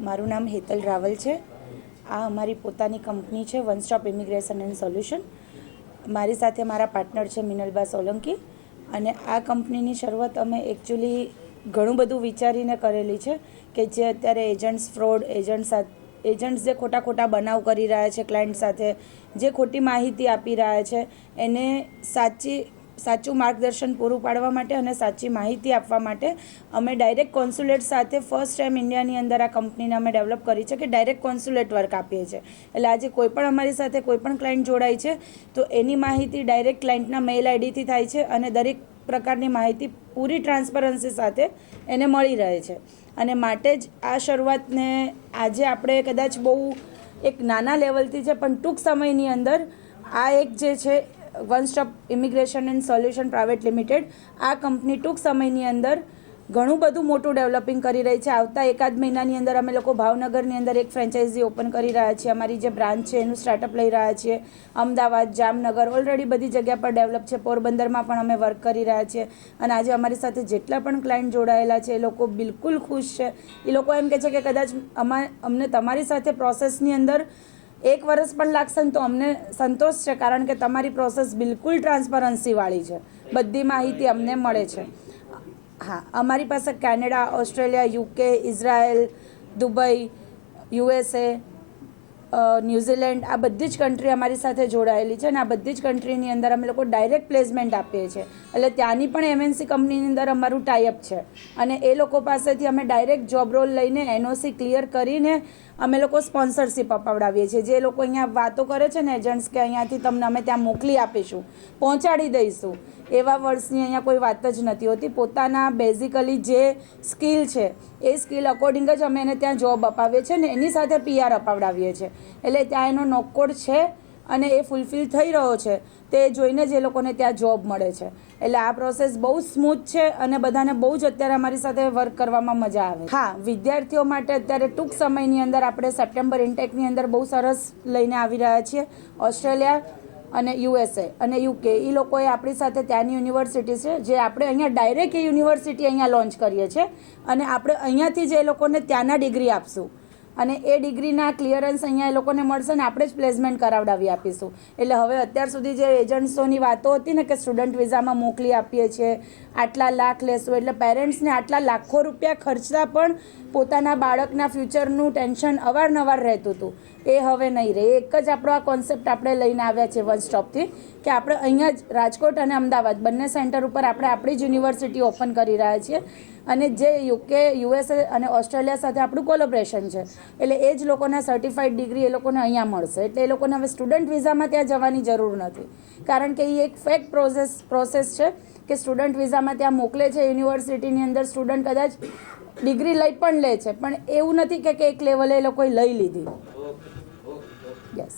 મારું નામ હેતલ રાવલ છે। આ અમારી પોતાની કંપની છે one stop immigration and solution. મારી સાથે મારા પાર્ટનર છે મિનલબા સોલંકી। અને આ કંપનીની શરૂઆત અમે એકચ્યુઅલી ઘણું બધું વિચારીને કરેલી છે કે જે અત્યારે એજન્ટ્સ ફ્રોડ એજન્ટ્સ જે ખોટા બનાવ કરી રહ્યા છે ક્લાયન્ટ સાથે, જે ખોટી માહિતી આપી રહ્યા છે, એને સાચું માર્ગદર્શન પૂરું પાડવા માટે અને સાચી માહિતી આપવા માટે અમે ડાયરેક્ટ કોન્સ્યુલેટ સાથે ફર્સ્ટ ટાઈમ ઇન્ડિયાની અંદર આ કંપનીને અમે ડેવલપ કરી છે કે ડાયરેક્ટ કોન્સ્યુલેટ વર્ક આપીએ છીએ। એટલે આજે કોઈ પણ અમારી સાથે કોઈ પણ ક્લાયન્ટ જોડાય છે તો એની માહિતી ડાયરેક્ટ ક્લાયન્ટના મેલ આઈડીથી થાય છે અને દરેક પ્રકારની માહિતી પૂરી ટ્રાન્સપરન્સી સાથે એને મળી રહે છે। અને માટે જ આ શરૂઆતને આજે આપણે કદાચ બહુ એક નાના લેવલથી છે પણ ટૂંક સમયની અંદર આ એક જે છે one stop immigration and solution private limited આ કંપની ટૂંક સમયની અંદર ઘણું બધું મોટું ડેવલપિંગ કરી રહી છે। આવતા એકાદ મહિનાની અંદર અમે લોકો ભાવનગરની અંદર એક ફ્રેન્ચાઇઝી ઓપન કરી રહ્યા છીએ। અમારી જે બ્રાન્ચ છે એનું સ્ટાર્ટઅપ લઈ રહ્યા છીએ। અમદાવાદ, જામનગર ઓલરેડી બધી જગ્યા પર ડેવલપ છે। પોરબંદરમાં પણ અમે વર્ક કરી રહ્યા છીએ અને આજે અમારી સાથે જેટલા પણ ક્લાયન્ટ જોડાયેલા છે એ લોકો બિલકુલ ખુશ છે। એ લોકો એમ કહે છે કે કદાચ અમને તમારી સાથે પ્રોસેસની અંદર 1 વર્ષ પણ લાગશે ને તો અમને સંતોષ છે, કારણ કે તમારી પ્રોસેસ બિલકુલ ટ્રાન્સપરન્સીવાળી છે, બધી માહિતી અમને મળે છે। હા, અમારી પાસે Canada, Australia, UK, Israel, Dubai, USA, New Zealand આ બધી જ કન્ટ્રી અમારી સાથે જોડાયેલી છે અને આ બધી જ કન્ટ્રીની અંદર અમે લોકો ડાયરેક્ટ પ્લેસમેન્ટ આપીએ છીએ। એટલે ત્યાંની પણ MNC કંપનીની અંદર અમારું ટાઈઅપ છે અને એ લોકો પાસેથી અમે ડાયરેક્ટ જોબ રોલ લઈને NOC ક્લિયર કરીને અમે લોકો સ્પોન્સરશિપ અપાવડાવીએ છીએ। જે લોકો અહીંયા વાતો કરે છે ને એજન્ટ્સ કે અહીંયાથી તમને અમે ત્યાં મોકલી આપીશું, પહોંચાડી દઈશું, એવા વર્ડ્સની અહીંયા કોઈ વાત જ નથી હોતી। પોતાના બેઝિકલી જે સ્કિલ છે એ સ્કિલ અકોર્ડિંગ જ અમે એને ત્યાં જોબ અપાવીએ છીએ ને એની સાથે PR અપાવડાવીએ છીએ। એટલે ત્યાં એનો નોકકોડ છે અને એ ફૂલફિલ થઈ રહ્યો છે તે જોઈને જ એ લોકોને ત્યાં જોબ મળે છે। એટલે આ પ્રોસેસ બહુ સ્મૂથ છે અને બધાને બહુ જ અત્યારે અમારી સાથે વર્ક કરવામાં મજા આવે છે। હા, વિદ્યાર્થીઓ માટે અત્યારે ટૂંક સમયની અંદર આપણે સપ્ટેમ્બર ઇન્ટેકની અંદર બહુ સરસ લઈને આવી રહ્યા છીએ। ઓસ્ટ્રેલિયા અને USA અને UK એ લોકોએ આપણી સાથે ત્યાંની યુનિવર્સિટી છે જે આપણે અહીંયા ડાયરેક્ટ એ યુનિવર્સિટી અહીંયા લોન્ચ કરીએ છીએ અને આપણે અહીંયાથી જ એ લોકોને ત્યાંના ડિગ્રી આપશું અને એ ડિગ્રીના ક્લિયરન્સ અહીંયા એ લોકોને મળશે ને આપણે જ પ્લેસમેન્ટ કરાવડાવી આપીશું। એટલે હવે અત્યાર સુધી જે એજન્ટ્સોની વાતો હતી ને કે સ્ટુડન્ટ વિઝામાં મોકલી આપીએ છીએ, આટલા લાખ લેશું, એટલે પેરેન્ટ્સને આટલા લાખો રૂપિયા ખર્ચતા પણ પોતાના બાળકના ફ્યુચરનું ટેન્શન અવારનવાર રહેતું હતું, એ હવે નહીં રહે। એક જ આપણો આ કોન્સેપ્ટ આપણે લઈને આવ્યા છે વન સ્ટોપથી કે આપણે અહીંયા જ રાજકોટ અને અમદાવાદ બંને સેન્ટર ઉપર આપણે આપણી જ યુનિવર્સિટી ઓપન કરી રહ્યા છીએ અને જે UK, USA અને ઓસ્ટ્રેલિયા સાથે આપણું કોલેબોરેશન છે એટલે એ જ લોકોના સર્ટિફાઈડ ડિગ્રી એ લોકોને અહીંયા મળશે। એટલે એ લોકોને હવે સ્ટુડન્ટ વિઝામાં ત્યાં જવાની જરૂર નથી, કારણ કે એ એક ફેક પ્રોસેસ છે કે સ્ટુડન્ટ વિઝામાં ત્યાં મોકલે છે યુનિવર્સિટીની અંદર, સ્ટુડન્ટ કદાચ ડિગ્રી લઈ પણ લે છે પણ એવું નથી કે એક લેવલે એ લોકોએ લઈ લીધી। યસ।